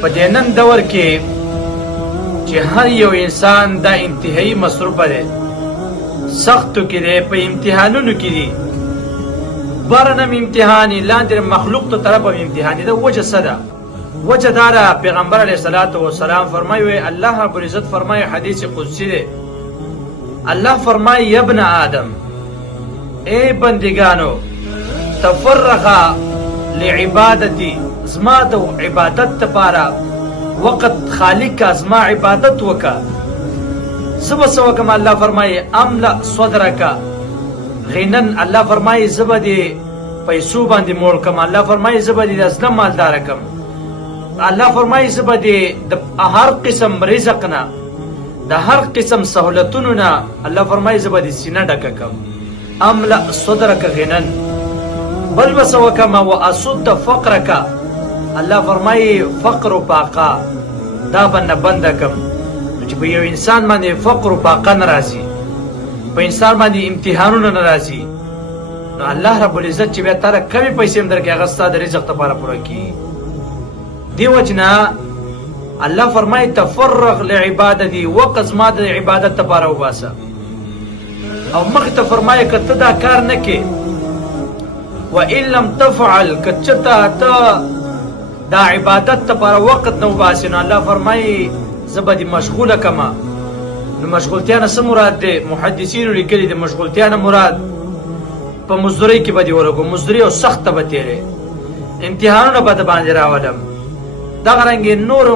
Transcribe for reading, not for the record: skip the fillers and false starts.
په دې نن دور کې چې هر یو انسان دا انتهایی مصروفه دی، سختو کې دی، په امتحانونو کې دی، بارنم امتحاني، لاندې مخلوق ته طرف امتحاني ده. وجه څه ده؟ وجه دا ده پیغمبر علیه الصلاة والسلام فرمایي، الله رب العزت فرمایي، حدیث قدسی دی، الله فرمایي یا ابن آدم، اے بندگانو، تفرغا لعبادتی، زما د عبادت لپاره وقت خالق کا زما عبادت وکا. سبا کم الله فرمایي املا صدرک غنن، الله فرمایي زبا دی پیسو باندې مول کم، الله فرمایي زبا دی اسلام مالدار کم، الله فرمایي زبا دی د هر قسم رزقنا، د هر قسم سہولتونو نه، الله فرمایي زبا دی سینه ډکه کم. املا صدرک غنن. بل وسو کما واسد فقرک، الله فرمایي فقر و پاقا دا بنه بند کم. چې په یو انسان باندې فقر و پاقا ناراضي، په انسان باندې امتحانونه ناراضي، نو الله رب العزت چې بیا تعالی کمی پیسې هم درکې هغه ستا د رزق لپاره پوره کړي. دی وجنا الله فرمایي تفرغ لعبادتي، وقت ما د عبادت لپاره وباسه. او مخ ته فرمایي کته دا کار نه کې، وان لم تفعل، کچتا ته دا عبادت لپاره وقت نه وباسي، نو الله فرمایي زبا دی مشغوله کما. نو مشغولتیا نه څه مراد دی؟ محدثینو لیکلي د مشغولتیا نه مراد په مزدورۍ کې به دې ورکو، مزدوري او سخته به تېرې، امتحانونه به د باندې راولم، دغه رنګې نور